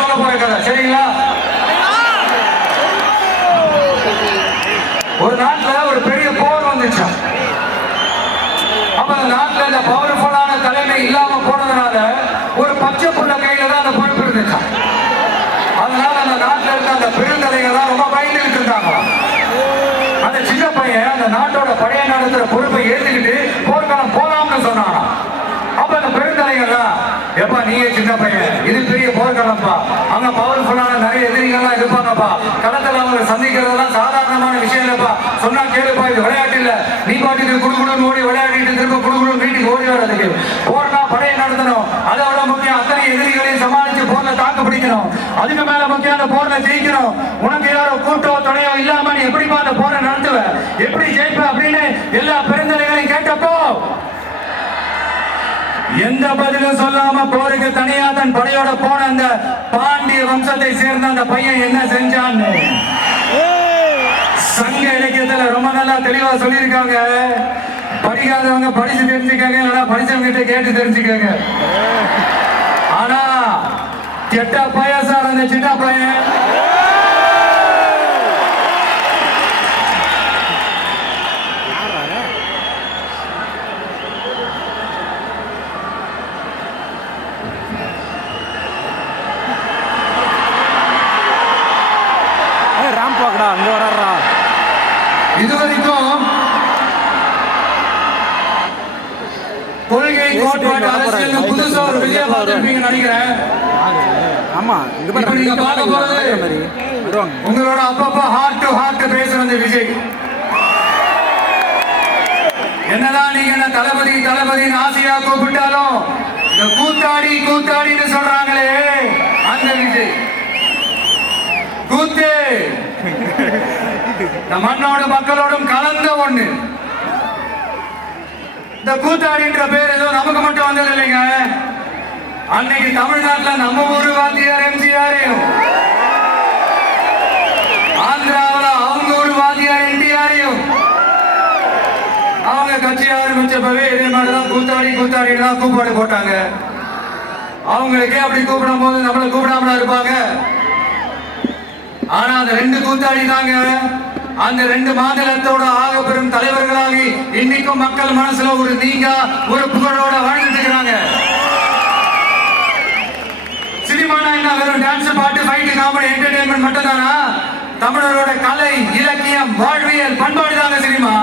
சொல்ல போற கதை சரிங்களா? ஒரு நாட்டுல ஒரு பெரிய போர் வந்துச்சு. அப்ப அந்த நாட்டுல இந்த பவர்ஃபுல்லான தலைமை இல்லாம போனதுனால ஒரு பச்சை புள்ள கையில தான் அந்த பொறுப்பு இருந்துச்சு. அதனால அந்த நாட்டுல இருக்க அந்த பெருந்தலைகள் தான் ரொம்ப பயந்துகிட்டு இருந்தாங்க. அந்த சின்ன பையன் அந்த நாட்டோட படைய நடத்துற பொறுப்பை ஏற்றுக்கிட்டு போர்க்களம் போலாம்னு சொன்னானா. அப்ப அந்த பெருந்தலைகள்லாம் எப்பா நீயே சின்ன பையன், இது பெரிய போர்க்களம்பா, அங்க பவர்ஃபுல்லான நிறைய எதிரிகள்லாம் இருப்பாங்கப்பா, களத்துல அவங்க சந்திக்கிறதெல்லாம் சாதாரணமான விஷயம் இல்லப்பா, சொன்னா கேளுப்பா, இது விளையாட்டு இல்ல, நீ பாட்டுக்கு குடுகுடுன்னு ஓடி விளையாடிட்டு திரும்ப குடுகுடு வீட்டுக்கு ஓடி வர்றதுக்கு போர்னா படையை நடத்தணும், அதை விட முக்கியம் அத்தனை எதிரிகளையும் சமாளிச்சு போர்ல தாக்கு பிடிக்கணும், அதுக்கு மேல முக்கியம் அந்த போர்ல ஜெயிக்கணும், உனக்கு யாரோ கூட்டோ துணையோ இல்லாம நீ எப்படிப்பா அந்த போரை நடத்துவ, எப்படி ஜெயிப்ப அப்படின்னு எல்லா பெருந்தலைகளையும் கேட்டப்போ எந்த பதிலும் சொல்லாம போருக்கு தனியா தன் படையோட போன அந்த பாண்டிய வம்சத்தை சேர்ந்த அந்த பையன் என்ன செஞ்சான்னு சங்க இலக்கியத்துல ரொம்ப நல்லா தெளிவா சொல்லியிருக்காங்க. படிக்காதவங்க படிச்சு தெரிஞ்சுக்காங்க, இல்லைன்னா படிச்சவங்க கிட்ட கேட்டு தெரிஞ்சுக்காங்க. ஆனா கெட்ட பையன் சார் அந்த சின்ன பையன் இதுவரைக்கும் கொள்கை கோட்பாடு அரசியல் புதுசா ஒரு விஜயா பார்த்திருப்பீங்க நினைக்கிறேன். ஆமா, நீங்க பார்க்க போறது உங்களோட அப்பப்ப ஹார்ட் டு ஹார்ட் பேசுறது விஜய். என்னதான் நீங்க என்ன தளபதி தளபதின்னு ஆசையா கூப்பிட்டாலும் இந்த கூத்தாடி கூத்தாடின்னு சொல்றாங்களே அந்த விஜய் கூத்து இந்த மண்ணோட மக்களோடும் கலந்த ஒண்ணு. இந்த கூத்தாடின்ற பேர் ஏதோ நமக்கு மட்டும் வந்தது இல்லைங்க. அன்னைக்கு தமிழ்நாட்டில் நம்ம ஊரு வாத்தியார் எம்ஜிஆரையும், ஆந்திராவில் அவங்க ஊரு வாத்தியார் என்டிஆரையும் அவங்க கட்சி ஆரம்பிச்சப்பவே இதே மாதிரிதான் கூத்தாடி கூத்தாடி தான் கூப்பாடு போட்டாங்க. அவங்களுக்கே அப்படி கூப்பிடும் போது நம்மளை கூப்பிடாமல இருப்பாங்க. ஆனா அந்த ரெண்டு கூத்தாடி தாங்க அந்த ரெண்டு மாநிலத்தோட ஆக பெரும் தலைவர்களாகி இன்னைக்கும் மக்கள் மனசுல ஒரு நீங்க ஒரு புகழோட வாழ்ந்துட்டு இருக்கிறாங்க. சினிமானா என்ன வெறும் டான்ஸ் பாட்டு ஃபைட் காமெடி என்டர்டெயின்மெண்ட் மட்டும் தானா? தமிழரோட கலை இலக்கியம் வாழ்வியல் பண்பாடு தாங்க சினிமா.